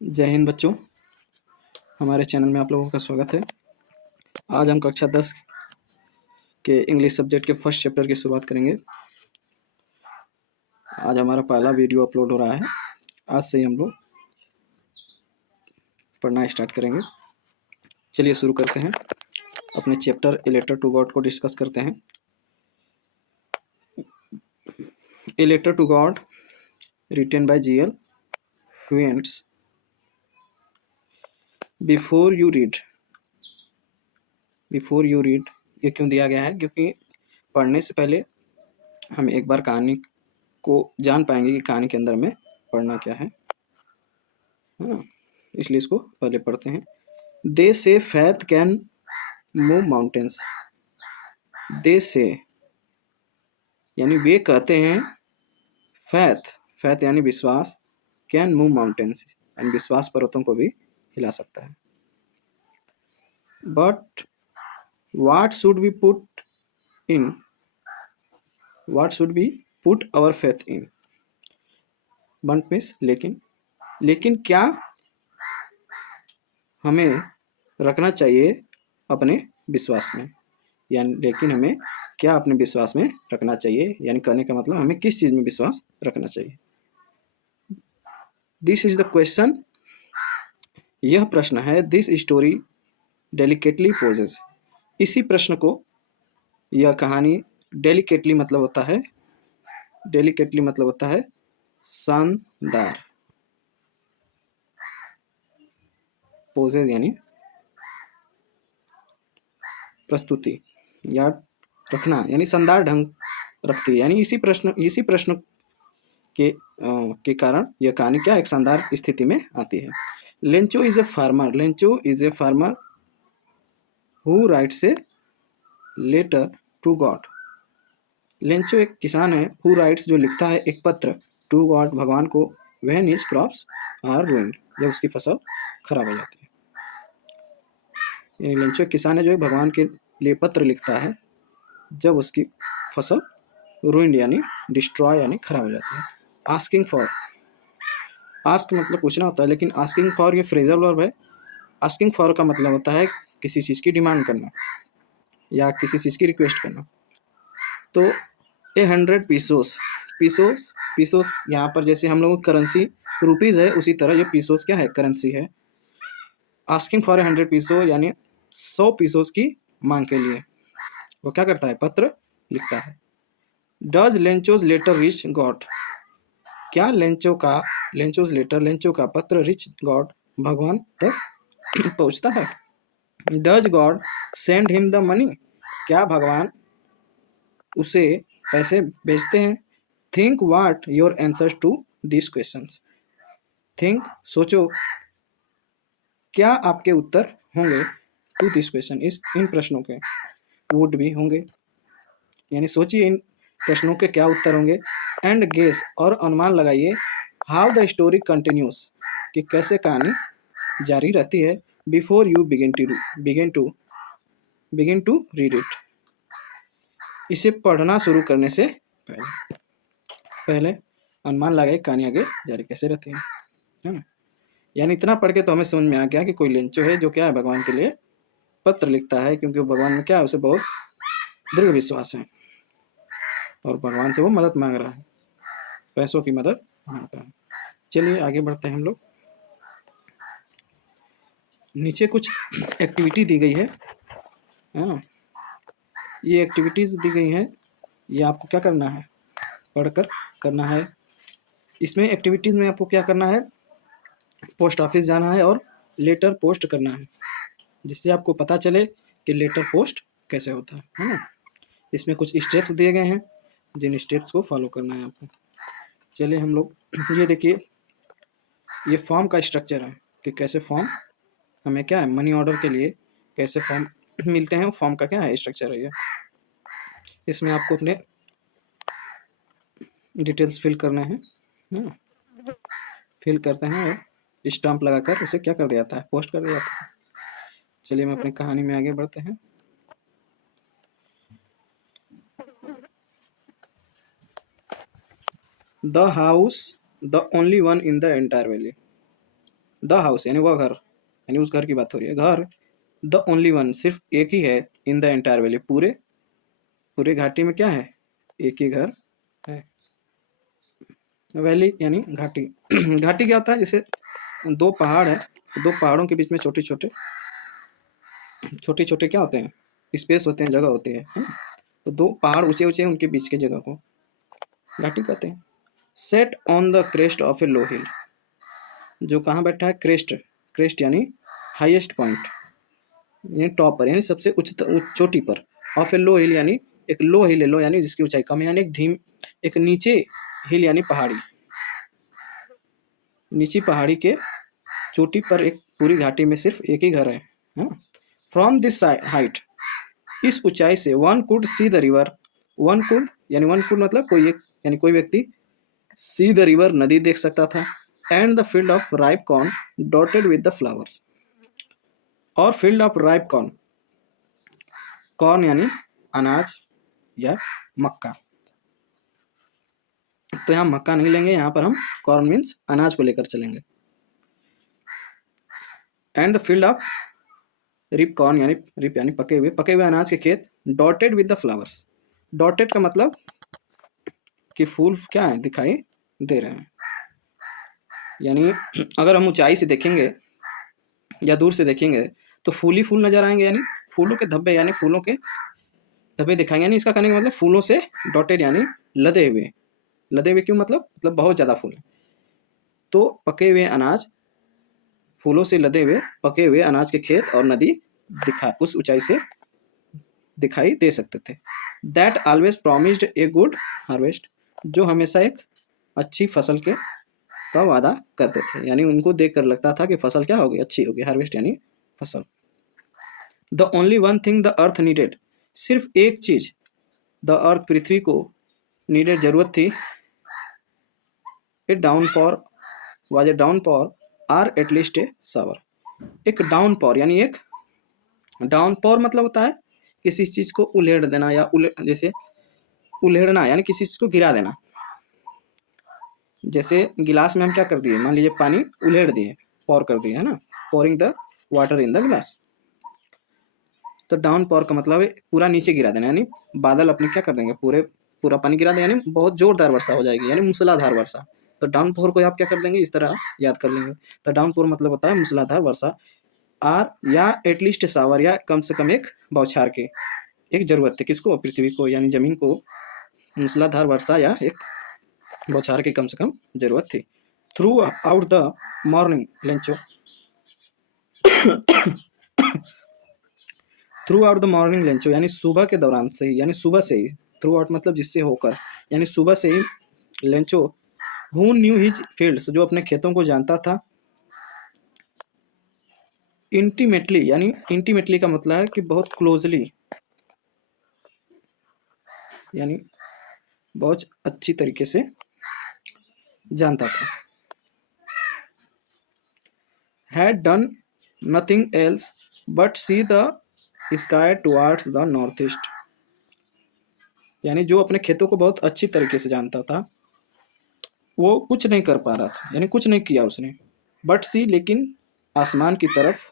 जय हिंद बच्चों, हमारे चैनल में आप लोगों का स्वागत है। आज हम कक्षा 10 के इंग्लिश सब्जेक्ट के फर्स्ट चैप्टर की शुरुआत करेंगे। आज हमारा पहला वीडियो अपलोड हो रहा है। आज से ही हम लोग पढ़ना स्टार्ट करेंगे। चलिए शुरू करते हैं। अपने chapter a letter to God को डिस्कस करते हैं। A letter to God written by G.L. Wentz। Before you read ये क्यों दिया गया है? क्योंकि पढ़ने से पहले हम एक बार कहानी को जान पाएंगे कि कहानी के अंदर में पढ़ना क्या है ना। इसलिए इसको पहले पढ़ते हैं। दे से फैथ कैन मूव माउंटेन्स। दे से यानी वे कहते हैं, फैथ यानी विश्वास, कैन मूव माउंटेन्स यानी विश्वास पर्वतों को भी हिला सकता है। But what should we put our faith in. But means लेकिन क्या हमें रखना चाहिए अपने विश्वास में, यानी लेकिन हमें क्या अपने विश्वास में रखना चाहिए, यानी कहने का मतलब हमें किस चीज़ में विश्वास रखना चाहिए। दिस इज द क्वेश्चन, यह प्रश्न है। This story delicately poses. इसी प्रश्न को यह कहानी डेलिकेटली मतलब होता है शानदार। पोजेस यानी प्रस्तुति या रखना, यानी शानदार ढंग रखती है। यानी इसी प्रश्न के कारण यह कहानी क्या एक शानदार स्थिति में आती है। Lencho is a farmer who writes a letter to God. Lencho एक किसान है, हु राइट्स जो लिखता है एक पत्र, टू गॉड भगवान को, when his crops are ruined जब उसकी फसल खराब हो जाती है। यानी लेंचो एक किसान है जो भगवान के लिए पत्र लिखता है जब उसकी फसल रूइंड यानी डिस्ट्रॉय यानी खराब हो जाती है। आस्किंग फॉर, आस्क मतलब पूछना होता है, लेकिन आस्किंग फॉर ये फ्रेजल वर्ब है। आस्किंग फॉर का मतलब होता है किसी चीज़ की डिमांड करना या किसी चीज़ की रिक्वेस्ट करना। तो 100 पीसोस यहाँ पर जैसे हम लोग करेंसी रुपीज़ है, उसी तरह ये पीसोस क्या है, करेंसी है। आस्किंग फॉर 100 पीसो यानी 100 पीसोस की मांग के लिए वो क्या करता है, पत्र लिखता है। Does Lencho's letter reach God. क्या लेंचो का पत्र रिच गॉड भगवान तक पहुंचता है। Does God send him the money. क्या भगवान उसे पैसे भेजते हैं। Think what your answers to this questions. Think सोचो, क्या आपके उत्तर होंगे टू दिस क्वेश्चन इन प्रश्नों के। वुड भी होंगे यानी सोचिए इन प्रश्नों के क्या उत्तर होंगे। एंड गेस और अनुमान लगाइए, हाउ द स्टोरी कंटिन्यूस कि कैसे कहानी जारी रहती है। Before you begin to read it, इसे पढ़ना शुरू करने से पहले अनुमान लगाइए कहानी आगे जारी कैसे रहती है ना। यानी इतना पढ़ के तो हमें समझ में आ गया कि कोई लेंचो है जो क्या है भगवान के लिए पत्र लिखता है, क्योंकि वो भगवान में क्या है उसे बहुत दृढ़ विश्वास है और भगवान से वो मदद मांग रहा है, पैसों की मदद मांगता है। चलिए आगे बढ़ते हैं हम लोग। नीचे कुछ एक्टिविटी दी गई है ना, ये एक्टिविटीज दी गई हैं, ये आपको क्या करना है, पढ़कर करना है। इसमें एक्टिविटीज में आपको क्या करना है, पोस्ट ऑफिस जाना है और लेटर पोस्ट करना है, जिससे आपको पता चले कि लेटर पोस्ट कैसे होता है ना। इसमें कुछ स्टेप्स दिए गए हैं, जिन स्टेप्स को फॉलो करना है आपको। चलिए हम लोग, ये देखिए ये फॉर्म का स्ट्रक्चर है कि कैसे फॉर्म हमें क्या है मनी ऑर्डर के लिए कैसे फॉर्म मिलते हैं, फॉर्म का क्या है स्ट्रक्चर है ये। इसमें आपको अपने डिटेल्स फिल करने हैं ना, फिल करते हैं और स्टाम्प लगाकर उसे क्या कर दिया जाता है, पोस्ट कर दिया जाता है। चलिए हम अपनी कहानी में आगे बढ़ते हैं। The house the only one in the entire valley. The house यानी वह घर, यानी उस घर की बात हो रही है। घर द ओनली वन सिर्फ एक ही है इन द एंटायर वैली, पूरे पूरे घाटी में क्या है, एक ही घर है। वैली यानी घाटी घाटी क्या होता है, जैसे दो पहाड़ है, दो पहाड़ों के बीच में छोटे छोटे छोटे छोटे क्या होते हैं, स्पेस होते हैं, जगह होती है ना? तो दो पहाड़ ऊंचे ऊंचे उनके बीच की जगह को घाटी कहते हैं। Set on the crest of a low hill, जो कहाँ बैठा है, क्रेस्ट, क्रेस्ट यानी हाईएस्ट पॉइंट, यानी टॉप पर, यानी सबसे उच्च चोटी पर। ऑफ ए लो हिल यानी एक लो हिल है, लो यानी जिसकी ऊंचाई कम है, यानी एक नीचे हिल यानी पहाड़ी, नीची पहाड़ी के चोटी पर एक पूरी घाटी में सिर्फ एक ही घर है। फ्रॉम दिस हाइट, इस ऊंचाई से one could see the river, one could यानी वन कुड मतलब कोई एक, यानी कोई व्यक्ति सी द रिवर नदी देख सकता था, and the field of ripe corn dotted with the flowers, और field of ripe corn, corn यानी अनाज या मक्का, तो यहाँ मक्का नहीं लेंगे, यहाँ पर हम कॉर्न मीन्स अनाज को लेकर चलेंगे। And the field of ripe corn यानी रिप यानी पके हुए अनाज के खेत, dotted with the flowers, dotted का मतलब कि फूल क्या है, दिखाई दे रहे हैं, यानी अगर हम ऊंचाई से देखेंगे या दूर से देखेंगे तो फूल ही फूल नजर आएंगे, यानी फूलों के धब्बे, यानी फूलों के धब्बे दिखाएंगे, यानी इसका कहने का मतलब फूलों से डॉटेड यानी लदे हुए, लदे हुए क्यों, मतलब बहुत ज्यादा फूल है। तो पके हुए अनाज, फूलों से लदे हुए पके हुए अनाज के खेत और नदी दिखा उस ऊंचाई से दिखाई दे सकते थे। That always promised a good harvest, जो हमेशा एक अच्छी फसल के का वादा करते थे, यानी उनको देखकर लगता था कि फसल क्या होगी, अच्छी होगी, हार्वेस्ट यानी फसल। The only one thing the earth needed, सिर्फ एक चीज द अर्थ पृथ्वी को नीडेड जरूरत थी, ए डाउनफॉर वाज ए डाउनफॉर आर एटलीस्ट ए सावर, एक डाउनफॉर यानी एक डाउनफॉर मतलब होता है किसी चीज को उल्हेड़ देना, या जैसे उल्हेड़ना यानी किसी चीज को गिरा देना, जैसे गिलास में हम क्या कर दिए, मान लीजिए पानी उल्हेड़ दिए, पॉर कर दिए है ना, pouring the water in the गिलास। तो डाउन पॉर का मतलब है पूरा नीचे गिरा देना, यानी बादल अपने क्या कर देंगे, पूरा पानी गिरा देंगे, यानी बहुत जोरदार वर्षा हो जाएगी, यानी मूसलाधार वर्षा। तो डाउन पोर को आप क्या कर देंगे, इस तरह याद कर लेंगे। तो डाउन पोर मतलब होता है मूसलाधार वर्षा, आर या एटलीस्ट सावर, या कम से कम एक बौछार की एक जरूरत थी, किसको, पृथ्वी को यानी जमीन को मूसलाधार वर्षा या एक बौछार की कम से कम जरूरत थी। Through out the morning Lencho, through out the morning Lencho यानी सुबह के दौरान से ही, यानी सुबह से ही, थ्रू आउट मतलब जिससे होकर, यानी सुबह से ही Lencho who knew his fields, जो अपने खेतों को जानता था, इंटीमेटली यानी इंटीमेटली का मतलब है कि बहुत क्लोजली, यानी बहुत अच्छी तरीके से जानता था। Had done nothing else but see the sky towards the north east, यानी जो अपने खेतों को बहुत अच्छी तरीके से जानता था, वो कुछ नहीं कर पा रहा था, यानी कुछ नहीं किया उसने, बट सी लेकिन आसमान की तरफ,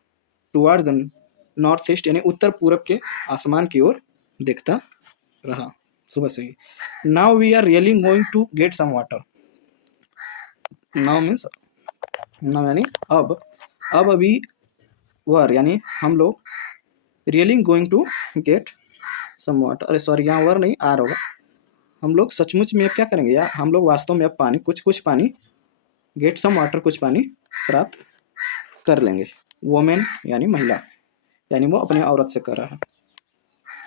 टुवार्ड द नॉर्थ ईस्ट यानी उत्तर पूरब के आसमान की ओर देखता रहा सुबह से ही। Now we are really going to get some water, now means now यानी अब अभी वर यानी हम लोग, really going to get some water, अरे सॉरी यहाँ वर नहीं आर होगा, हम लोग सचमुच में अब क्या करेंगे, या हम लोग वास्तव में अब पानी कुछ पानी, गेट सम वाटर कुछ पानी प्राप्त कर लेंगे। वोमेन यानी महिला, यानी वो अपने औरत से कर रहा है,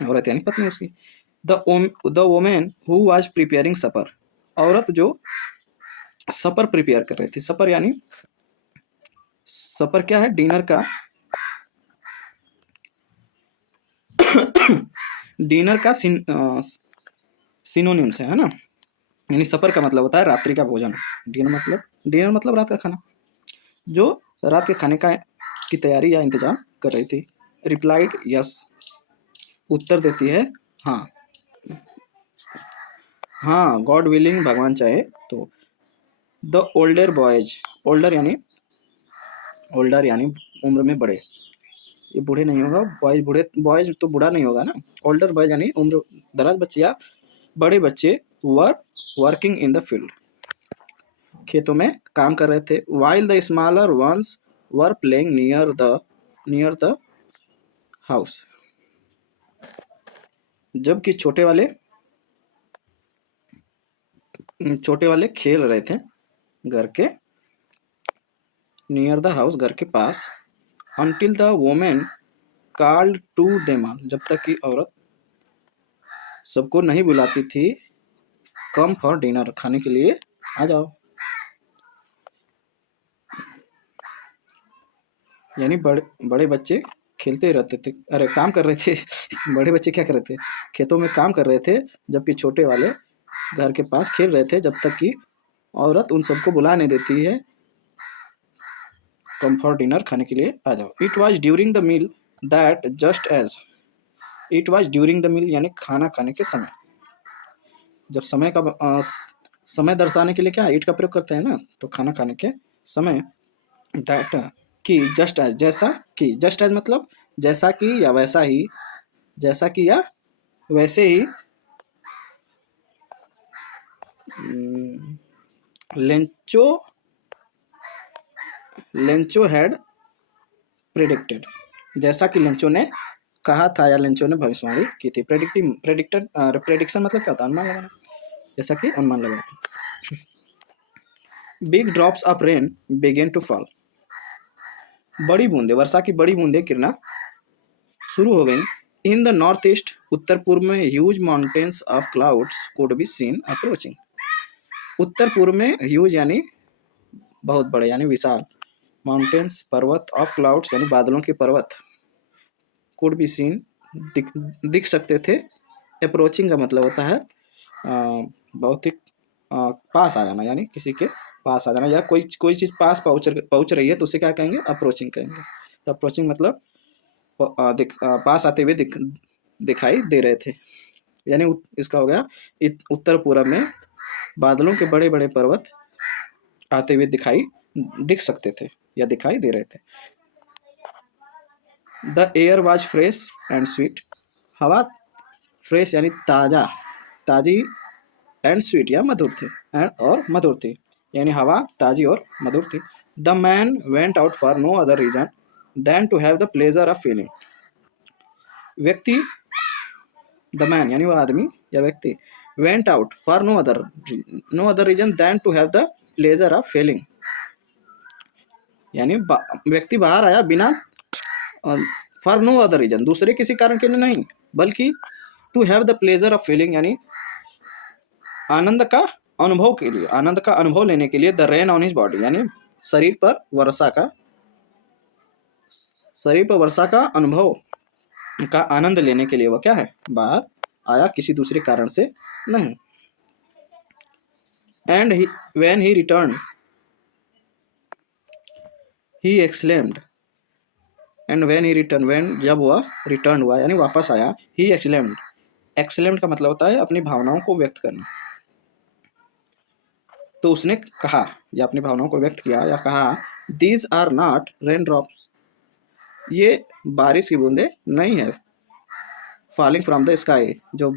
औरत यानी पत्नी उसकी। The women who was preparing supper, औरत जो सपर प्रिपेयर कर रही थी, सपर यानी सपर क्या है, डिनर का डिनर का सिनोनिम्स है ना, यानी सपर का मतलब होता है रात्रि का भोजन, डिनर मतलब रात का खाना, जो रात के खाने का की तैयारी या इंतजाम कर रही थी। रिप्लाइड यस, उत्तर देती है हाँ, हाँ गॉड विलिंग, भगवान चाहे तो। द ओल्डर बॉयज, ओल्डर यानी ओल्डर यानी उम्र में बड़े, ये बूढ़े नहीं होगा, बॉयज बूढ़े, बॉयज तो बूढ़ा नहीं होगा ना। ओल्डर बॉयज यानी उम्र दराज बच्चे या बड़े बच्चे were working in the field, खेतों में काम कर रहे थे। While the smaller ones were playing near the house, जबकि छोटे वाले खेल रहे थे घर के, नियर द हाउस घर के पास। Until the women called to them all, जब तक कि औरत सबको नहीं बुलाती थी, कम फॉर डिनर, खाने के लिए आ जाओ। यानी बड़े बच्चे खेलते रहते थे, अरे काम कर रहे थे बड़े बच्चे क्या कर रहे थे, खेतों में काम कर रहे थे, जबकि छोटे वाले घर के पास खेल रहे थे, जब तक कि औरत उन सबको बुला नहीं देती है, कम फॉर डिनर, खाने के लिए आ जाओ। It was during the meal that just as, it was during the meal यानी खाना खाने के समय, जब समय दर्शाने के लिए क्या इट का प्रयोग करते हैं ना, तो खाना खाने के समय। दैट कि जस्ट एज, जैसा कि, जस्ट एज मतलब जैसा कि या वैसा ही, जैसा कि या वैसे ही। लेंचो लेंचो हैड प्रेडिक्टेड, जैसा कि लेंचो ने कहा था या लेंचो ने भविष्यवाणी की थी। प्रेडिक्शन मतलब क्या होता है, अनुमान लगाना, जैसा कि अनुमान लगाना। Big drops of rain began to fall, बड़ी बूंदे, वर्षा की बड़ी बूंदे गिरना शुरू हो गई। इन द नॉर्थ ईस्ट, उत्तर पूर्व में huge mountains of clouds could be seen approaching, उत्तर पूर्व में ह्यूज यानी बहुत बड़े यानी विशाल, माउंटेन्स पर्वत, ऑफ क्लाउड्स यानी बादलों के पर्वत, कुड बी सीन दिख सकते थे। अप्रोचिंग का मतलब होता है बहुत ही पास आ जाना, यानी किसी के पास आ जाना, या कोई चीज़ पास पहुंच रही है तो उसे क्या कहेंगे, अप्रोचिंग कहेंगे। तो अप्रोचिंग मतलब पास आते हुए दिखाई दे रहे थे, यानी इसका हो गया उत्तर पूर्व में बादलों के बड़े बड़े पर्वत आते हुए दिख सकते थे या दिखाई दे रहे थे। The air was fresh and sweet, हवा फ्रेश यानी ताजी एंड स्वीट या मधुर थी, और मधुर थी, यानी हवा ताजी और मधुर थी। The man went out for no other reason than to have the pleasure of feeling, व्यक्ति, द मैन यानी वह आदमी या व्यक्ति, went out for no other reason than to have the pleasure of feeling, यानी व्यक्ति बाहर आया बिना फॉर नो अदर रीजन, दूसरे किसी कारण के लिए नहीं, बल्कि to have the pleasure of feeling यानी आनंद का अनुभव के लिए, आनंद का अनुभव लेने के लिए। The rain on his body यानी शरीर पर वर्षा का अनुभव का आनंद लेने के लिए वह क्या है, बाहर आया, किसी दूसरे कारण से नहीं। And when he return he exclaimed, and when he return, when जब वह रिटर्न हुआ यानी वापस आया, ही एक्सक्लेम्ड, एक्सक्लेम्ड का मतलब होता है अपनी भावनाओं को व्यक्त करना, तो उसने कहा या अपनी भावनाओं को व्यक्त किया या कहा, these are not rain drops, ये बारिश की बूंदे नहीं है, फॉलिंग फ्रॉम द स्काई, जो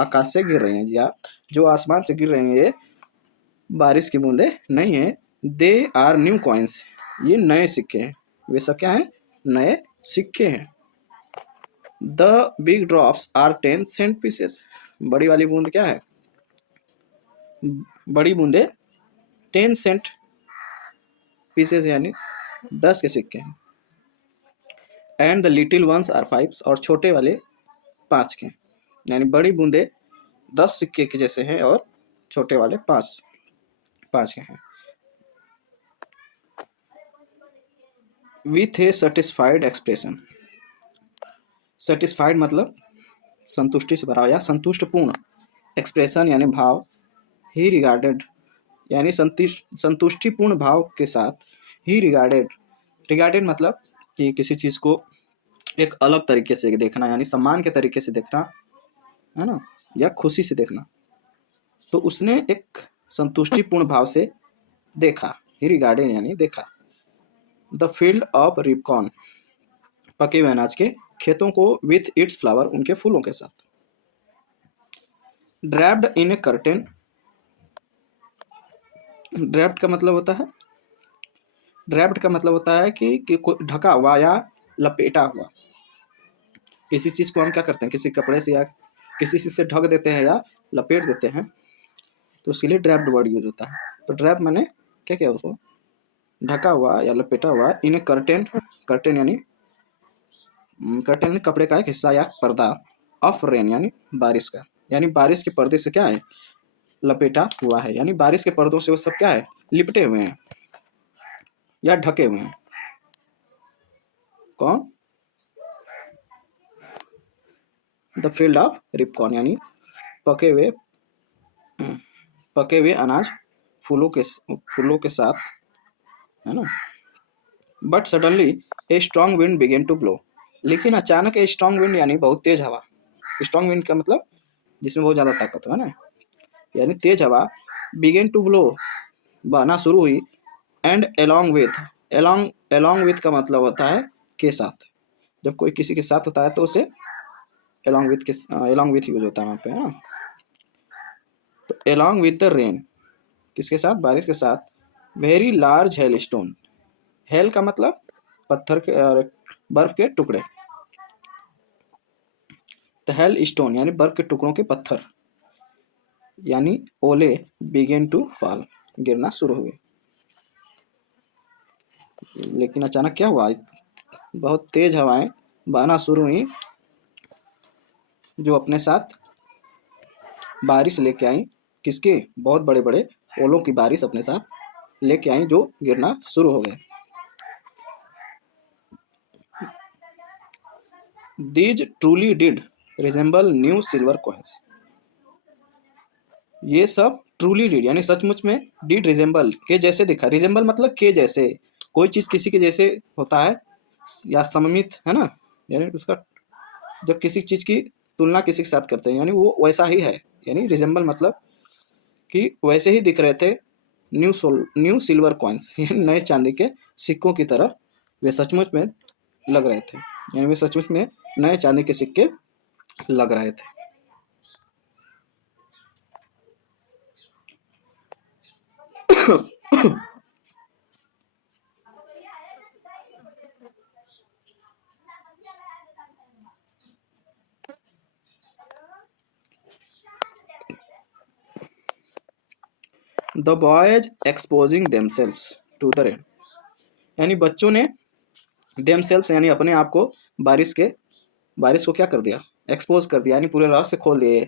आकाश से गिर रही हैं, या जो आसमान से गिर रही हैं, ये बारिश की बूंदे नहीं है। दे आर न्यू कॉइन्स, ये नए सिक्के हैं, वे सब क्या हैं, नए सिक्के हैं। The big drops are 10 cent pieces, बड़ी वाली बूंद क्या है, बड़ी बूंदे 10 सेंट पीसेस यानी 10 के सिक्के हैं। And the little ones are 5, और छोटे वाले 5 के, यानी बड़ी बूंदे 10 सिक्के के जैसे हैं और छोटे वाले 5 के हैं। With A satisfied expression, satisfied मतलब संतुष्टि से भरा या संतुष्टपूर्ण, एक्सप्रेशन यानी भाव, ही रिगार्डेड यानी संतुष्टिपूर्ण भाव के साथ, ही रिगार्डेड मतलब कि किसी चीज़ को एक अलग तरीके से देखना, यानी सम्मान के तरीके से देखना है ना, या खुशी से देखना, तो उसने एक संतुष्टिपूर्ण भाव से देखा, ही रिगार्डेड यानी देखा। द फील्ड ऑफ रिपकॉन, पके हुए अनाज के खेतों को, विथ इट्स फ्लावर, उनके फूलों के साथ। ड्रैप्ड इन ए कर्टेन, ड्रैप्ड का मतलब होता है, ड्रैप्ड का मतलब होता है कि ढका हुआ या लपेटा हुआ। किसी चीज को हम क्या करते हैं, किसी कपड़े से या किसी चीज से ढक देते हैं या लपेट देते हैं, तो उसके लिए ड्रैप्ड वर्ड यूज होता है। तो ड्रैप मैंने क्या किया, उसको ढका हुआ या लपेटा हुआ, इन ए कर्टेन, कर्टेन यानी कर्टेन कपड़े का एक हिस्सा या पर्दा, ऑफ रेन यानी बारिश का, यानी बारिश के पर्दे से क्या है, लपेटा हुआ है, यानी बारिश के पर्दों से वो सब क्या है, लिपटे हुए हैं या ढके हुए हैं। कौन, द फील्ड ऑफ रिपकॉन, यानी पके हुए पके हुए अनाज फूलों के साथ, है ना। But suddenly a strong wind began to blow, लेकिन अचानक ए स्ट्रॉन्ग विंड यानी बहुत तेज हवा, स्ट्रॉन्ग विंड का मतलब जिसमें बहुत ज्यादा ताकत है ना, यानी तेज हवा, बिगेन टू ब्लो, बहना शुरू हुई, and along with, along with का मतलब होता है के साथ, जब कोई किसी के साथ होता है तो उसे एलोंग विथ यूज होता है वहाँ पे, है ना। तो एलोंग विथ द रेन, किसके साथ, बारिश के साथ, very large hello stone, hello का मतलब पत्थर के बर्फ के टुकड़े, तो हेल स्टोन यानी बर्फ के टुकड़ों के पत्थर, यानी ओले, बिगेन टू फॉल, गिरना शुरू हुए। लेकिन अचानक क्या हुआ, बहुत तेज हवाएं बहना शुरू हुई, जो अपने साथ बारिश लेके आई, किसके, बहुत बड़े बड़े ओलों की बारिश अपने साथ लेके आई, जो गिरना शुरू हो गए। These truly did resemble new silver coins, ये सब ट्रूली डिड यानी सचमुच में, डिड रिजेंबल के जैसे दिखा, रिजेंबल मतलब के जैसे, कोई चीज किसी के जैसे होता है या सममित, है ना, यानी उसका जब किसी चीज की तुलना किसी के साथ करते हैं यानी वो वैसा ही है, यानी रिजेंबल मतलब कि वैसे ही दिख रहे थे, न्यू सिल्वर कॉइन्स, यानी नए चांदी के सिक्कों की तरह वे सचमुच में लग रहे थे, यानी वे सचमुच में नए चांदी के सिक्के लग रहे थे। The boys exposing themselves to the rain, यानी बच्चों ने देमसेल्व्स यानी अपने आप को बारिश को क्या कर दिया, एक्सपोज कर दिया, यानी पूरे रहस्य खोल दिए।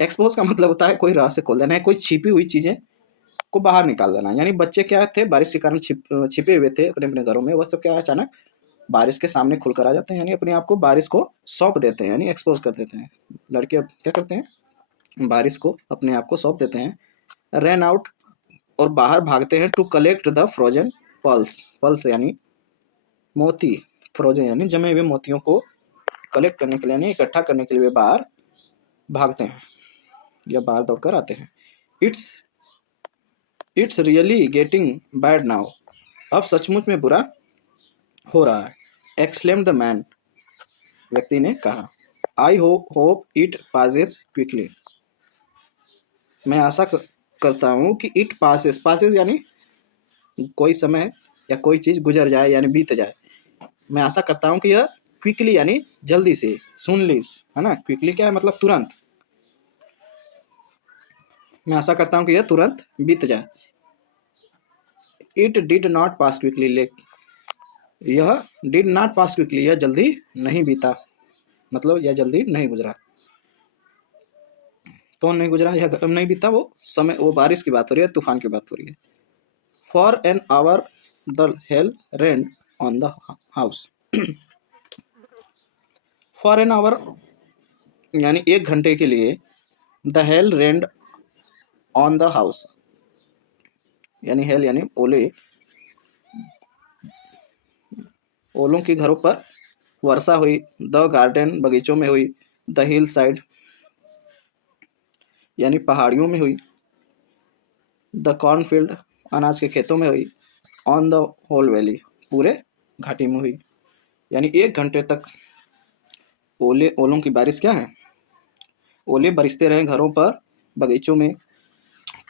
एक्सपोज का मतलब होता है कोई रहस्य खोल देना है, कोई छिपी हुई चीजें को बाहर निकाल देना, यानी बच्चे क्या थे, बारिश के कारण छिपे हुए थे अपने अपने घरों में, वह सब क्या है, अचानक बारिश के सामने खुलकर आ जाते हैं, यानी अपने आप को बारिश को सौंप देते हैं, यानी एक्सपोज कर देते हैं। लड़के अब क्या करते हैं, बारिश को अपने आप को सौंप देते हैं। रन आउट, और बाहर भागते हैं, to collect the frozen pearls, pearls यानी मोती, फ्रोजन यानी जमे हुए मोतियों को कलेक्ट करने के लिए, यानी इकट्ठा करने के लिए वे बाहर भागते हैं या बाहर दौड़कर आते हैं। It's it's really getting bad now, अब सचमुच में बुरा हो रहा है। एक्सक्लेम्ड द मैन, व्यक्ति ने कहा। I hope it passes quickly, मैं आशा करता हूँ कि इट पासेस यानी कोई समय या कोई चीज गुजर जाए यानी बीत जाए, मैं आशा करता हूँ कि यह क्विकली यानी जल्दी से, सुनली, है ना, क्विकली क्या है मतलब तुरंत, मैं आशा करता हूँ कि यह तुरंत बीत जाए। It did not pass quickly, यह डिड नॉट पास क्विकली, यह जल्दी नहीं बीता, मतलब यह जल्दी नहीं गुजरा। कौन नहीं गुजरा, यह गर्म नहीं बीता, वो समय, वो बारिश की बात हो रही है, तूफान की बात हो रही है। For an hour the hell rain on the house, for an hour यानी 1 घंटे के लिए, the hell rained on the house, यानी हेल यानी ओले, ओलों की घरों पर वर्षा हुई। द गार्डन बगीचों में हुई। द हिल साइड यानी पहाड़ियों में हुई। द कॉर्नफील्ड अनाज के खेतों में हुई। ऑन द होल वैली पूरे घाटी में हुई। यानी 1 घंटे तक ओलों की बारिश क्या है, ओले बरसते रहे घरों पर, बगीचों में,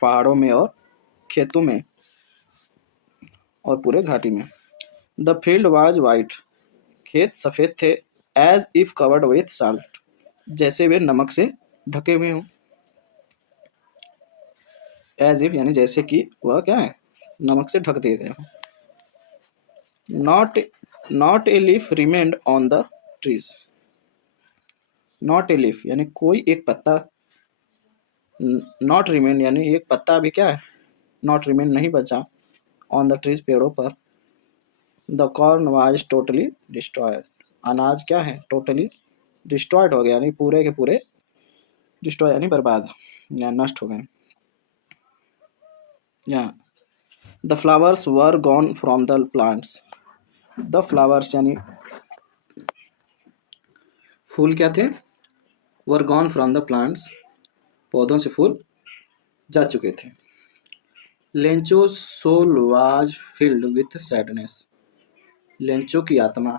पहाड़ों में और खेतों में और पूरे घाटी में। द फील्ड वाज वाइट, खेत सफेद थे। As if covered with salt, जैसे वे नमक से ढके हुए हों। एज इफ यानी जैसे कि वह क्या है, नमक से ढक दिए गए हों। Not not a leaf remained on the trees. Not a leaf यानी कोई एक पत्ता, नॉट रिमेन यानी एक पत्ता भी क्या है, नॉट रिमेन नहीं बचा, ऑन द ट्रीज पेड़ों पर। The corn was totally destroyed, अनाज क्या है, टोटली डिस्ट्रॉयड हो गया, यानी पूरे के पूरे, डिस्ट्रॉय यानी बर्बाद या नष्ट हो गए। या the flowers were gone from the plants. The flowers यानी फूल क्या थे, were gone from the plants, पौधों से फूल जा चुके थे। Lencho soul was filled with sadness, Lencho की आत्मा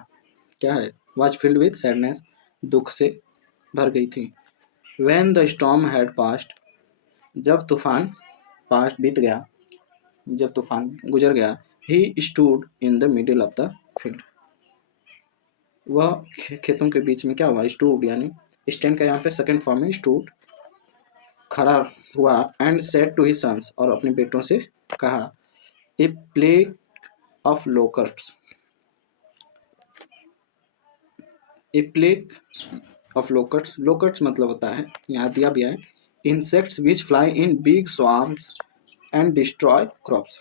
क्या है, वाज फिल्ड विथ सैडनेस, दुख से भर गई थी। When the storm had passed, जब तूफान पास्ट बीत गया, जब तूफान गुजर गया। He stood in the middle of the field, वह खेतों के बीच में क्या हुआ, स्टूड यानी स्टैंड का यहाँ पे सेकंड फॉर्म में स्टूड, खड़ा हुआ। And said to his sons, और अपने बेटों से कहा। A plague of locusts, a plague of locusts, locusts मतलब होता है, यहाँ दिया भी है, insects which fly in big swarms and destroy crops,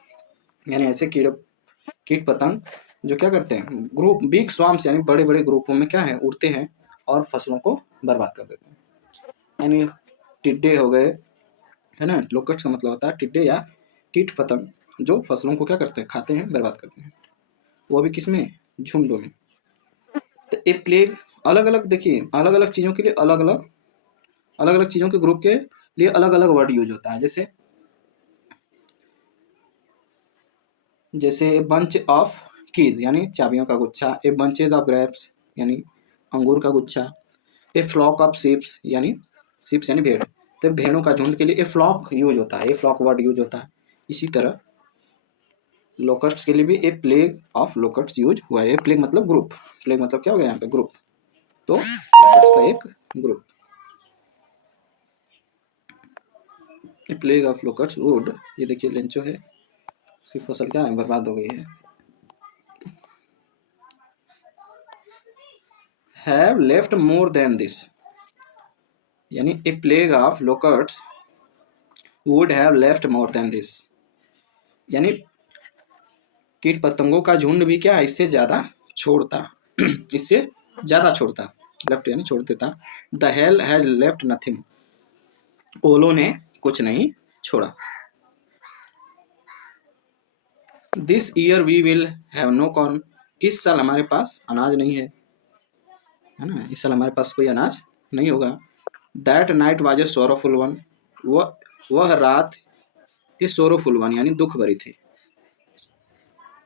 यानी ऐसे कीट पतंग जो क्या करते हैं, ग्रुप बिग स्वार्म्स यानी बड़े बड़े ग्रुपों में क्या है, उड़ते हैं और फसलों को बर्बाद कर देते हैं। यानी टिड्डे हो गए, है ना, लोकस्ट का मतलब होता है टिड्डे या कीट पतंग जो फसलों को क्या करते हैं, खाते हैं, बर्बाद करते हैं, वो भी किसमें, झुंडों में। तो ए प्लेग, अलग अलग देखिए, अलग अलग चीज़ों के लिए अलग अलग चीज़ों के ग्रुप के लिए अलग अलग वर्ड यूज होता है। जैसे जैसे बंच ऑफ कीज यानी चाबियों का गुच्छा, ए बंचेज ऑफ ग्रेप्स यानी अंगूर का गुच्छा, ए फ्लॉक ऑफ शिप्स यानी शिप्स यानी भेड़, तो भेड़ों का झुंड के लिए ए फ्लॉक यूज होता है, ए फ्लॉक वर्ड यूज होता है। इसी तरह लोकस्ट्स के लिए भी ए प्लेग ऑफ लोकस्ट्स यूज हुआ है। ए प्लेग मतलब ग्रुप, प्लेग मतलब क्या हो गया यहाँ पे, ग्रुप, तो लोकस्ट्स का एक group. A plague of locusts would, ये देखिए लेंचो है, उसकी फसल क्या है, बर्बाद हो गई है। Have left more than this, यानी a plague of locusts would have left more than this, यानी कीट पतंगों का झुंड भी क्या इससे ज्यादा छोड़ता, इससे ज्यादा छोड़ता, लेफ्ट यानी छोड़ देता। The hail has left nothing, ओलों ने कुछ नहीं छोड़ा। This year we will have no corn, इस साल हमारे पास अनाज नहीं है ना, इस साल हमारे पास कोई अनाज नहीं होगा। That night was a sorrowful one, वह रात ए सोरोफुल वन यानी दुख भरी थी,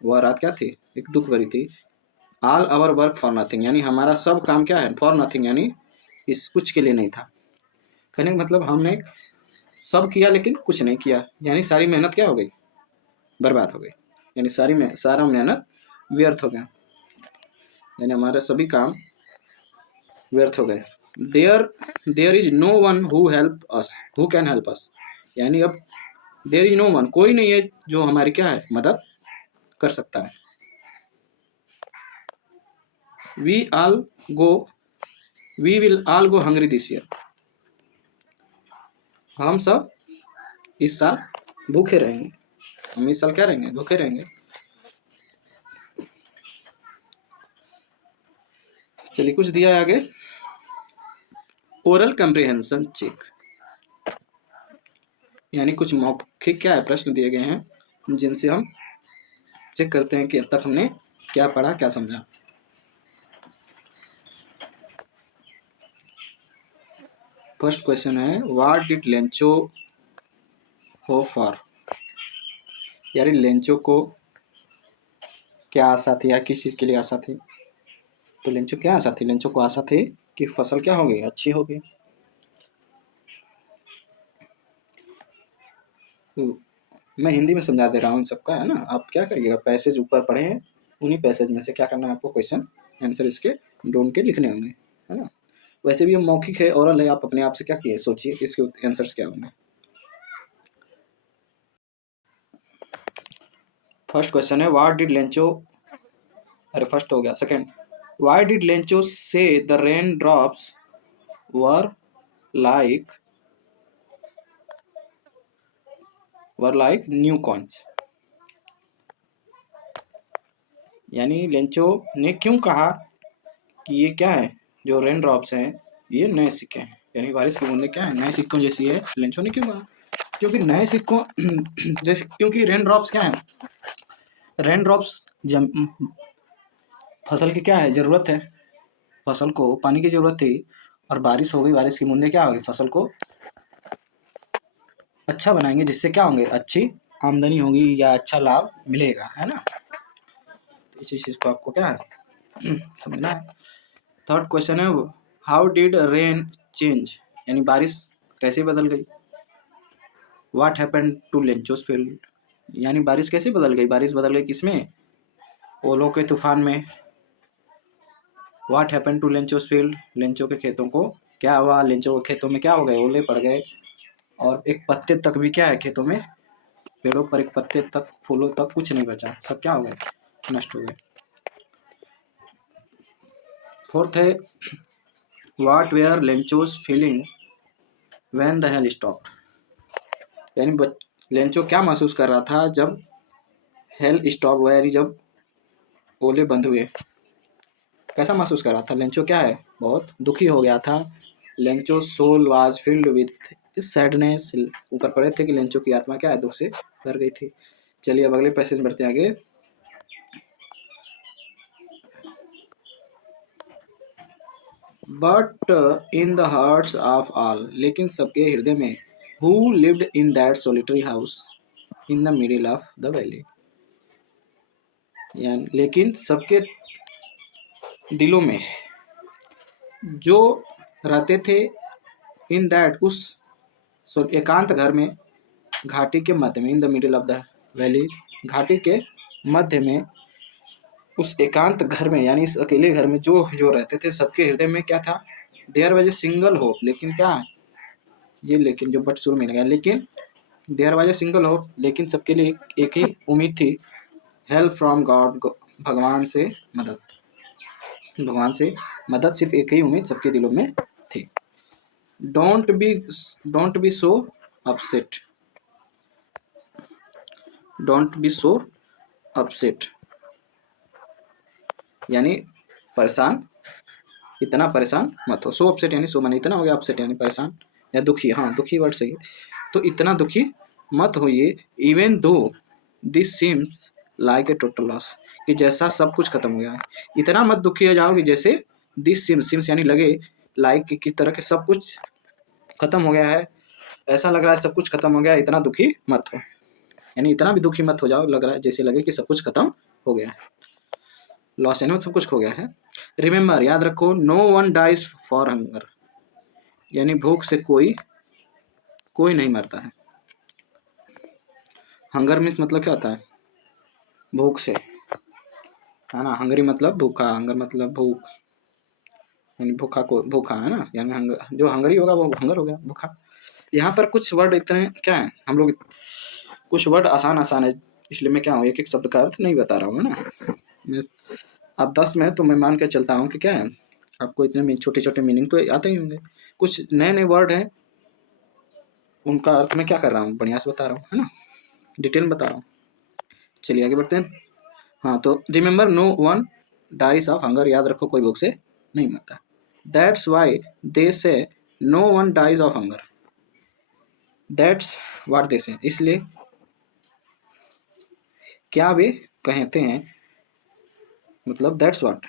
वह रात क्या थी, एक दुख भरी थी। All our work for nothing, यानी हमारा सब काम क्या है, फॉर नथिंग यानी इस कुछ के लिए नहीं था। कहने का मतलब हमने सब किया लेकिन कुछ नहीं किया, यानी सारी मेहनत क्या हो गई, बर्बाद हो गई, यानी सारा मेहनत व्यर्थ हो गया, यानी हमारे सभी काम व्यर्थ हो गए। There is no one who help us, who can help us, यानी अब देयर इज नो वन, कोई नहीं है जो हमारी क्या है, मदद कर सकता है। We all go we will all go hungry this year, हम सब इस साल भूखे रहेंगे, हम इस साल क्या रहेंगे, भूखे रहेंगे। चलिए कुछ दिया है आगे, ओरल कम्प्रिहेंशन चेक, यानी कुछ मौखिक क्या है, प्रश्न दिए गए हैं जिनसे हम चेक करते हैं कि अब तक हमने क्या पढ़ा, क्या समझा। फर्स्ट क्वेश्चन है, व्हाट डिड लेंचो हो फॉर, यानी लेंचो को क्या आशा थी या किस चीज़ के लिए आशा थी? तो लेंचो क्या आशा थी? लेंचो को आशा थी कि फसल क्या होगी, अच्छी होगी। तो मैं हिंदी में समझा दे रहा हूँ इन सबका, है ना। आप क्या करिएगा, पैसेज ऊपर पढ़े हैं, उन्हीं पैसेज में से क्या करना है आपको, क्वेश्चन आंसर इसके ढूंढ के लिखने होंगे, है ना। वैसे भी ये मौखिक है, ओरल है, आप अपने आप से क्या किए, सोचिए इसके आंसर्स क्या होंगे। फर्स्ट क्वेश्चन है व्हाट डिड लेंचो, अरे फर्स्ट हो गया, सेकंड, व्हाई डिड लेंचो से the rain drops were like new coins. यानी लेंचो ने क्यों कहा कि ये क्या है, जो रेन ड्रॉप्स हैं ये नए सिक्के हैं, यानी बारिश की बूंदें क्या है, नए सिक्कों जैसी है। लेंचो ने क्यों कहा? क्योंकि नए सिक्कों जैसे, क्योंकि रेन ड्रॉप्स क्या है, रेन ड्रॉप्स फसल की क्या है, ज़रूरत है, फसल को पानी की ज़रूरत थी, और बारिश हो गई, बारिश की बूंदें क्या होगी, फसल को अच्छा बनाएंगे, जिससे क्या होंगे, अच्छी आमदनी होगी या अच्छा लाभ मिलेगा, है ना। तो इसी चीज़ को आपको क्या है समझना है। थर्ड क्वेश्चन है हाउ डिड रेन चेंज, यानी बारिश कैसे बदल गई। What happened to Lencho's field, यानी बारिश कैसे बदल गई, बारिश बदल गई किसमें, ओलों के तूफान में। What happened to Lencho's field, Lencho के खेतों को क्या हुआ, लेंचो के खेतों में क्या हो गए, ओले पड़ गए, और एक पत्ते तक भी क्या है खेतों में, पेड़ों पर एक पत्ते तक, फूलों तक कुछ नहीं बचा, सब क्या हो गए, नष्ट हो गए। फोर्थ है what were Lencho's feeling when the hail stopped, यानी लेंचो क्या महसूस कर रहा था जब हेल स्टॉप हुआ, यानी जब ओले बंद हुए, कैसा महसूस कर रहा था लेंचो, क्या है, बहुत दुखी हो गया था। Lencho soul was filled with sadness, ऊपर पड़े थे कि लेंचो की आत्मा क्या है, दुख से भर गई थी। चलिए अब अगले पैसेज बढ़ते हैं आगे। But in the hearts of all, लेकिन सबके हृदय में, who lived in that solitary house in the middle of the valley, यानी लेकिन सबके दिलों में जो रहते थे, इन दैट उस एकांत घर में, घाटी के मध्य में, in the middle of the valley, घाटी के मध्य में, उस एकांत घर में, यानी इस अकेले घर में जो जो रहते थे, सबके हृदय में क्या था, there was a single hope, लेकिन क्या, ये लेकिन जो बट शुरू में लगा, लेकिन there was a single hope, लेकिन सबके लिए एक ही उम्मीद थी, हेल्प फ्रॉम गॉड, भगवान से मदद, भगवान से मदद, सिर्फ एक ही उम्मीद सबके दिलों में थी। Don't be so upset, don't be so upset, यानी परेशान, इतना परेशान मत हो, सो अपसेट यानी सो माने इतना हो गया, अपसेट यानी परेशान या दुखी, हाँ दुखी वर्ड सही है, तो इतना दुखी मत होइए, even though this seems like a total loss, कि जैसा सब कुछ खत्म हो गया है, इतना मत दुखी हो जाओ कि जैसे दिस सिम्स यानी लगे, लाइक कि किस तरह के सब कुछ खत्म हो गया है, ऐसा लग रहा है सब कुछ खत्म हो गया, इतना दुखी मत हो, यानी इतना भी दुखी मत हो जाओ, लग रहा है जैसे लगे कि सब कुछ खत्म हो गया है, लॉस यानी सब कुछ खो गया है। रिमेंबर, याद रखो, no one dies for hunger, यानी भूख से कोई कोई नहीं मरता है। हंगर मीन्स मतलब क्या होता है, भूख से, है ना, हंगरी मतलब भूखा, हंगर मतलब भूख, यानी भूखा को भूखा, है ना, यानी हंगर, जो हंगरी होगा वो हंगर हो गया, भूखा। यहाँ पर कुछ वर्ड इतने क्या है, हम लोग कुछ वर्ड आसान आसान है, इसलिए मैं क्या हूँ एक एक शब्द का अर्थ नहीं बता रहा हूँ, है ना। आप 10 में तो मैं मान के चलता हूँ कि क्या है, आपको इतने छोटे छोटे मीनिंग तो आते ही होंगे, कुछ नए नए वर्ड हैं, उनका अर्थ मैं क्या कर रहा हूँ, बढ़िया से बता रहा हूँ, है ना, डिटेल में बता रहा हूँ। चलिए आगे बढ़ते हैं। हाँ, तो remember, no one dies of hunger, याद रखो कोई भूख से नहीं मरता। That's why they say no one dies of hunger, that's what they say, इसलिए क्या वे कहते हैं, मतलब दैट्स व्हाट,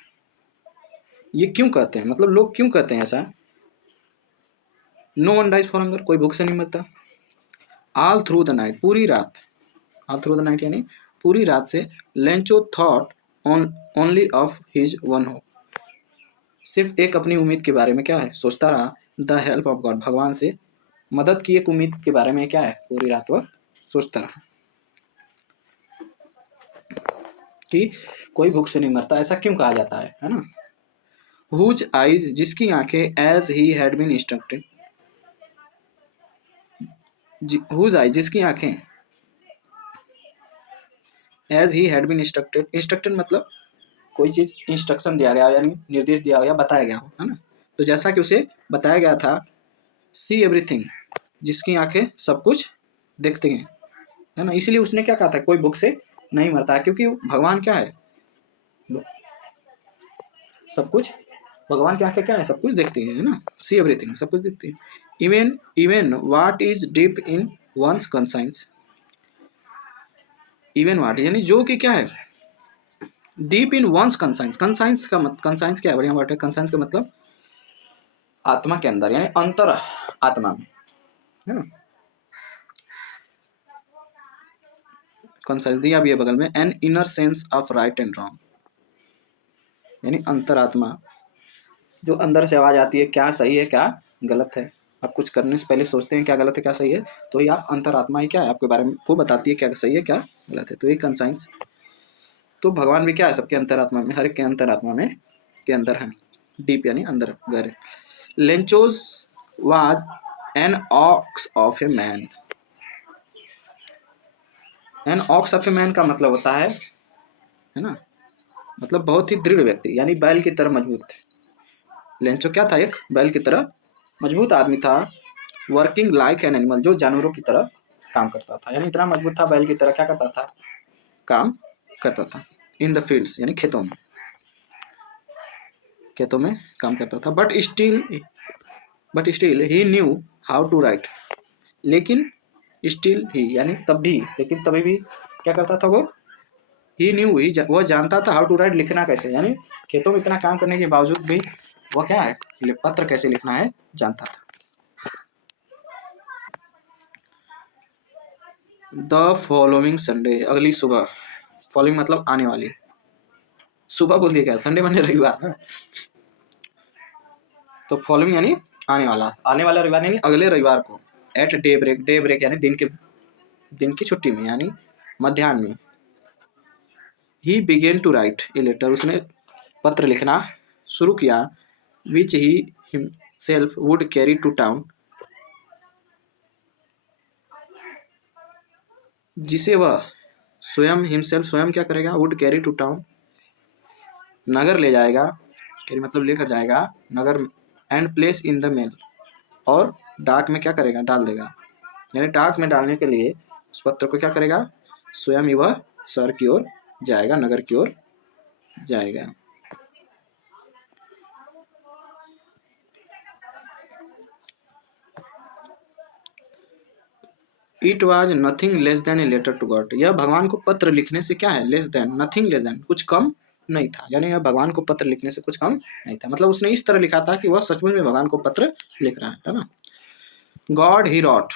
ये क्यों कहते हैं, मतलब लोग क्यों कहते हैं ऐसा, no one dies for hunger, कोई भूख से नहीं मरता। ऑल थ्रू द नाइट, पूरी रात, ऑल थ्रू द नाइट यानी पूरी रात से, Lencho thought only of his one hope, सिर्फ एक अपनी उम्मीद के बारे में क्या है सोचता रहा, द हेल्प ऑफ गॉड, भगवान से मदद की एक उम्मीद के बारे में क्या है पूरी रात वह सोचता रहा कि कोई भूख से नहीं मरता। ऐसा क्यों कहा जाता है ना। हुज आइज, जिसकी आंखें, as he had been instructed, whose eyes, जिसकी आंखें, as he had been instructed, instructed मतलब कोई चीज इंस्ट्रक्शन दिया गया यानी निर्देश दिया गया, बताया गया हो, है ना। तो जैसा कि उसे बताया गया था, सी एवरीथिंग, जिसकी आंखें सब कुछ देखती हैं, है ना। इसीलिए उसने क्या कहा था, कोई भूख से नहीं मरता है, क्योंकि भगवान क्या है, सब कुछ, भगवान की आंखें क्या है, सब कुछ देखती है ना। सी एवरीथिंग, सब कुछ देखती है। Even even what is deep in one's conscience, even what यानी जो कि क्या है, deep in one's conscience, conscience का कंसाइंस क्या है, बढ़िया वर्ड है। कंसाइंस का मतलब आत्मा के अंदर यानी अंतर आत्मा में, है ना। कंसाइंस दिया भी है बगल में, an inner sense of right and wrong, यानी अंतरात्मा, जो अंदर से आवाज आती है क्या सही है क्या गलत है। आप कुछ करने से पहले सोचते हैं क्या गलत है क्या सही है, तो ये आप अंतरात्मा ही क्या है आपके बारे में वो बताती है क्या सही है क्या गलत है। तो ये कंसाइंस, तो भगवान भी क्या है सबके अंतरात्मा में, हर एक के अंतरात्मा में के अंदर है, डीप यानी अंदर गहरे। Lencho's was an ox of a man, an ox of a man का मतलब होता है ना, मतलब बहुत ही दृढ़ व्यक्ति, यानी बैल की तरह मजबूत। लेंचो क्या था, एक बैल की तरह मजबूत आदमी था। वर्किंग लाइक एन एनिमल, जो जानवरों की तरह काम करता था, यानी इतना मजबूत था, बैल की तरह क्या करता था, काम करता था। इन द फील्ड्स यानी खेतों में, खेतों में काम करता था। But still he knew how to write, लेकिन स्टिल ही यानी तब भी, लेकिन तभी भी क्या करता था वो, ही न्यू ही वह जानता था, हाउ टू राइट लिखना कैसे, यानी खेतों में इतना काम करने के बावजूद भी वो क्या है पत्र कैसे लिखना है जानता था। द फॉलोइंग संडे, अगली सुबह, फॉलोइंग मतलब आने वाली, सुबह बोल दिया क्या, संडे माने रविवार, तो फॉलोइंग यानी आने वाला रविवार यानी अगले रविवार को, एट डे ब्रेक यानी दिन की छुट्टी में यानी मध्याह्न में। He began to write a letter, उसने पत्र लिखना शुरू किया, which he himself would carry to town, जिसे वह स्वयं, हिमसेल्फ स्वयं क्या करेगा, वुड कैरी टू टाउन नगर ले जाएगा, कैरी मतलब लेकर जाएगा नगर, and place in the mail, और डाक में क्या करेगा डाल देगा, यानी डाक में डालने के लिए उस पत्र को क्या करेगा, स्वयं ही वह शहर की ओर जाएगा, नगर की ओर जाएगा। It was nothing less than a letter to God, यह भगवान को पत्र लिखने से क्या है, less than, nothing less than, कुछ कम नहीं था, यानी यह भगवान को पत्र लिखने से कुछ कम नहीं था, मतलब उसने इस तरह लिखा था कि वह सचमुच में भगवान को पत्र लिख रहा है ना। गॉड ही रोट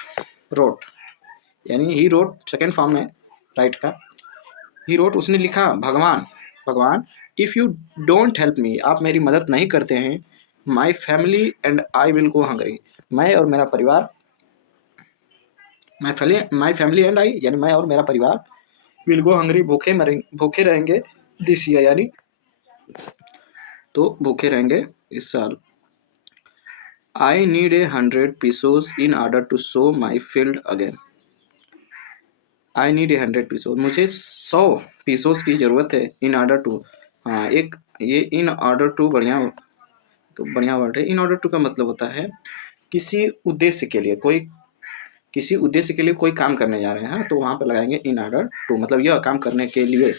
यानी ही रोट सेकेंड फॉर्म में राइट का, ही रोट उसने लिखा, भगवान if you don't help me, आप मेरी मदद नहीं करते हैं, my family and I will go Hungary, मैं और मेरा परिवार, माई फैमिली एंड आई यानी मैं और मेरा परिवार, विल गो हंगरी भूखे रहेंगे, दिस ईयर यानी तो भूखे रहेंगे इस साल। I need 100 pesos in order to sow my field again, I need 100 pesos, मुझे 100 pesos की जरूरत है, इन ऑर्डर टू, हाँ एक ये इन ऑर्डर टू बढ़िया वर्ड है। इन ऑर्डर टू का मतलब होता है किसी उद्देश्य के लिए, कोई काम करने जा रहे हैं, तो वहाँ पर लगाएंगे इन ऑर्डर टू, मतलब यह काम करने के लिए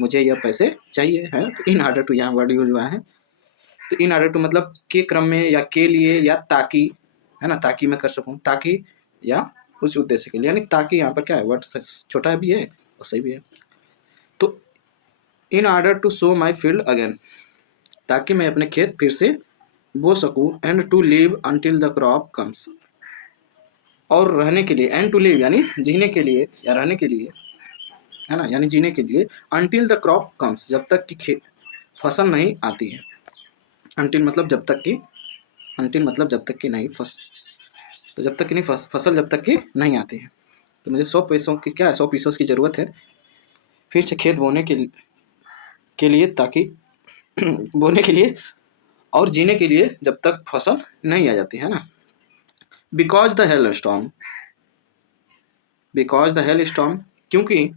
मुझे यह पैसे चाहिए हैं, तो इन ऑर्डर टू यहाँ वर्ड यूज हुआ है। तो इन ऑर्डर टू मतलब के क्रम में या के लिए या ताकि, है ना, ताकि मैं कर सकूँ, ताकि या उस उद्देश्य के लिए, यानी ताकि यहाँ पर क्या है वर्ड छोटा भी है और सही भी है। तो in order to sow my field again, ताकि मैं अपने खेत फिर से बो सकूँ, and to live until the crop comes, और रहने के लिए, एंड टू लिव यानी जीने के लिए या रहने के लिए, है ना, यानी जीने के लिए। अनटिल द क्रॉप कम्स, जब तक कि फसल नहीं आती है। अनटिल मतलब जब तक कि, अनटिल मतलब जब तक कि नहीं तो जब तक कि नहीं फसल जब तक कि नहीं आती है। तो मुझे 100 पैसों की क्या है, 100 पीसों की ज़रूरत है फिर से खेत बोने के लिए, ताकि बोने के लिए और जीने के लिए जब तक फसल नहीं आ जाती है ना। Because the hell storm, because the hell storm, क्योंकि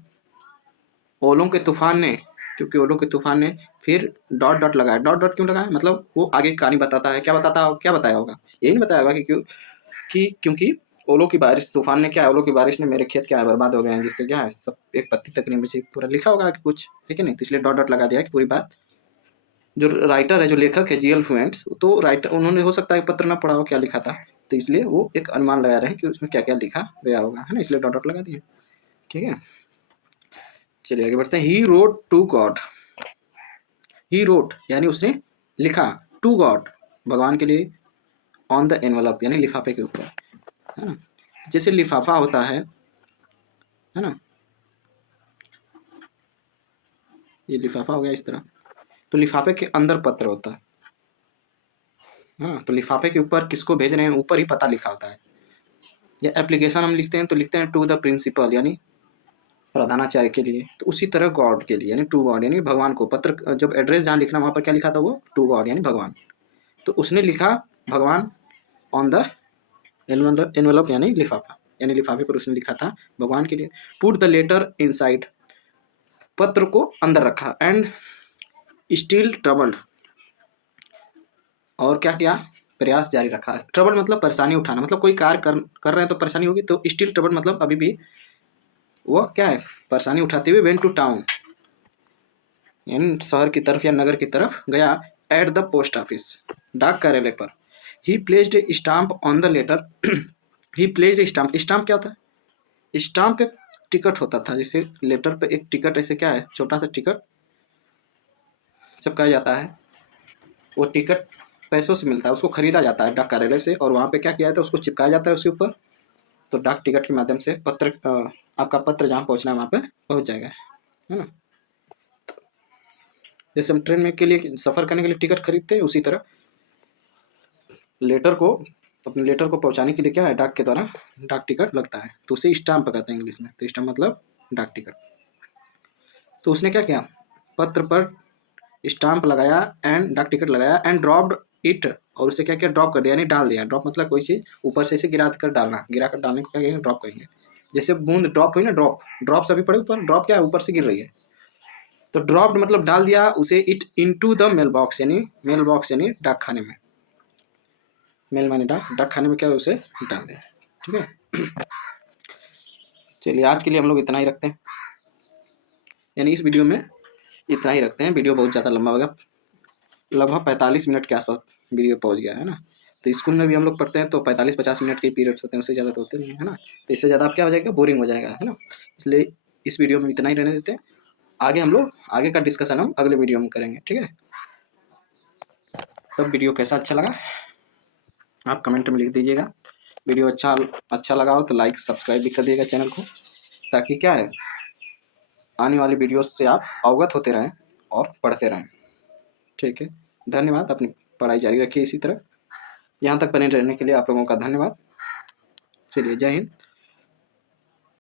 ओलों के तूफान ने, क्योंकि ओलों के तूफान ने, फिर डॉट डॉट लगाया। डॉट डॉट क्यों लगाया, मतलब वो आगे की कहानी बताता है। क्या बताता, क्या बताया होगा, यही नहीं बताया होगा कि क्यों, कि क्योंकि ओलों की बारिश, तूफान ने क्या है, ओलों की बारिश ने मेरे खेत क्या है बर्बाद हो गए हैं, जिससे क्या है सब एक पत्ती तक नहीं बची। पूरा लिखा होगा कि कुछ है कि नहीं, तो इसलिए डॉट डॉट लगा दिया कि पूरी बात। जो राइटर है, जो लेखक है जीएल फ्लुएंट्स, तो राइटर उन्होंने हो सकता है पत्र ना पढ़ा हो क्या लिखा था, तो इसलिए वो एक अनुमान लगा रहे हैं कि उसमें क्या क्या लिखा गया होगा, है ना, इसलिए डॉट डॉट लगा दिए। ठीक है, चलिए आगे बढ़ते हैं। He wrote to God, he wrote यानी उसने लिखा, टू गॉड भगवान के लिए, ऑन द एनवलप यानी लिफाफे के ऊपर, है ना। जैसे लिफाफा होता है ना, ये लिफाफा हो गया इस तरह, तो लिफाफे के अंदर पत्र होता है ना, तो लिफाफे के ऊपर किसको भेज रहे हैं, ऊपर ही पता लिखा होता है। या एप्लीकेशन हम लिखते हैं तो लिखते हैं टू द प्रिंसिपल यानी प्रधानाचार्य के लिए, तो उसी तरह गॉड के लिए यानी टू गॉड यानी भगवान को पत्र, जब एड्रेस जहाँ लिखना वहाँ पर क्या लिखा था, वो टू गॉड यानी भगवान। तो उसने लिखा भगवान ऑन द एनवलप यानी लिफाफा, यानी लिफाफे पर उसने लिखा था भगवान के लिए। पुट द लेटर इनसाइड, पत्र को अंदर रखा। एंड स्टिल ट्रबल्ड, और क्या किया, प्रयास जारी रखा। ट्रबल मतलब परेशानी उठाना, मतलब कोई कार्य कर रहे हैं तो परेशानी होगी, तो स्टिल ट्रबल मतलब अभी भी वो क्या है, परेशानी उठाते हुए वेंट टू टाउन यानी शहर की तरफ या नगर की तरफ गया। एट द पोस्ट ऑफिस, डाक कार्यालय पर। He placed a stamp on the letter, he placed a stamp, stamp क्या होता है, स्टाम्प एक टिकट होता था, जैसे लेटर पे एक टिकट ऐसे क्या है, छोटा सा टिकट चिपकाया जाता है, वो टिकट पैसों से मिलता है, उसको खरीदा जाता है डाक कार्यालय से, और वहाँ पे क्या किया जाता है, उसको चिपकाया जाता है उसके ऊपर, तो डाक टिकट के माध्यम से पत्र आपका पत्र जहाँ पहुँचना है वहाँ पे पहुँच जाएगा, है ना। जैसे हम ट्रेन में के लिए सफ़र करने के लिए टिकट खरीदते हैं, उसी तरह लेटर को, अपने लेटर को पहुँचाने के लिए क्या है, डाक के द्वारा डाक टिकट लगता है, तो उसे स्टाम्प कहते हैं इंग्लिश में, तो स्टाम्प मतलब डाक टिकट। तो उसने क्या किया, पत्र पर स्टाम्प लगाया एंड डाक टिकट लगाया, एंड ड्रॉप्ड इट, और उसे क्या किया, ड्रॉप कर दिया यानी डाल दिया। ड्रॉप मतलब कोई चीज़ ऊपर से इसे गिरा कर डालना, गिरा कर डालने को क्या कहेंगे, ड्रॉप कहेंगे। जैसे बूंद ड्रॉप हुई ना, ड्रॉप, ड्रॉप सभी पड़े ऊपर, ड्रॉप क्या है, ऊपर से गिर रही है, तो ड्रॉप्ड मतलब डाल दिया उसे, it into the mail box यानी, मेल बॉक्स यानी डाक खाने में, मेल माने डाक, डाक खाने में क्या है, उसे डाल दिया। ठीक है, चलिए आज के लिए हम लोग इतना ही रखते हैं, यानी इस वीडियो में इतना ही रखते हैं। वीडियो बहुत ज़्यादा लंबा हो गया, लगभग 45 मिनट के आसपास वीडियो पहुंच गया है ना। तो स्कूल में भी हम लोग पढ़ते हैं तो 45-50 मिनट के पीरियड्स होते हैं, उससे ज़्यादा तो होते नहीं है ना, तो इससे ज़्यादा आप क्या हो जाएगा, बोरिंग हो जाएगा, है ना। इसलिए इस वीडियो में इतना ही रहने देते हैं, आगे हम लोग आगे का डिस्कशन हम अगले वीडियो में करेंगे। ठीक है, तब वीडियो कैसा अच्छा लगा आप कमेंट में लिख दीजिएगा। वीडियो अच्छा लगा हो तो लाइक सब्सक्राइब भी कर दिएगा चैनल को, ताकि क्या है, आने वाली वीडियोस से आप अवगत होते रहें और पढ़ते रहें। ठीक है, धन्यवाद, अपनी पढ़ाई जारी रखिए इसी तरह। यहाँ तक बने रहने के लिए आप लोगों का धन्यवाद। चलिए, जय हिंद।